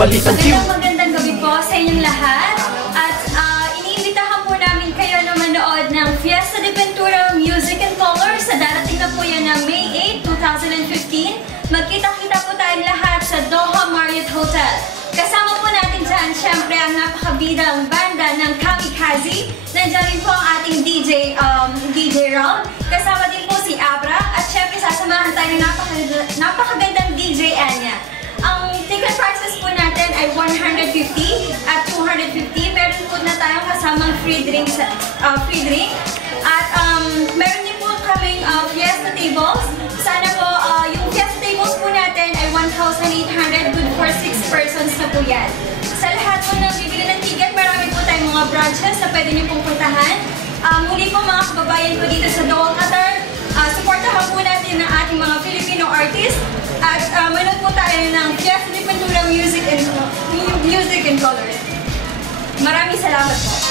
Balitang Q. Magandang gabi po sa inyong lahat. At iniimbitahan po namin kayo na manood ng Fiesta de Ventura Music and Colors sa darating na po yan na May 8, 2015. Magkita-kita po tayong lahat sa Doha Marriott Hotel. Kasama po natin dyan, syempre, ang napakabidang banda ng Kamikaze. Nandiyan rin po ang ating DJ Ron. Kasama din po si Abra. At syempre, sasamahan tayo ng napakagandang DJ Anya. Ang ticket prices po natin ay 150 at 250. Meron po na tayong kasamang free drink. At meron din po kaming fiesta tables. Sana po, yung fiesta tables po natin ay 1,800, good for 6 persons na po yan. Sa lahat po ng bibili ng ticket, marami po tayong mga branches na pwede niyo pong puntahan. Muli po mga kababayan ko dito sa Doha, Qatar, supportahan po natin ang ating mga Filipino artists. At manood po tayo ng Fiesta de Ventura Music and Colors. Maraming salamat po.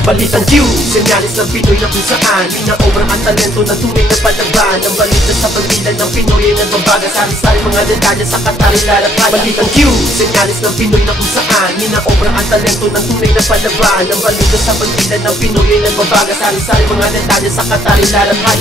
Balitang Q. Senyalis ng Pinoy na kung saan minaobra ang talento na tunay na palaban. Ang balita sa pagbilan ng Pinoy ay nagbabaga. Sari-sari mga detalye sa Qatar ilalakay. Balitang Q. Senyalis ng Pinoy na kung saan minaobra ang talento na tunay na palaban. Ang balita sa pagbilan ng Pinoy ay nagbabaga. Sari-sari mga detalye sa Qatar ilalakay.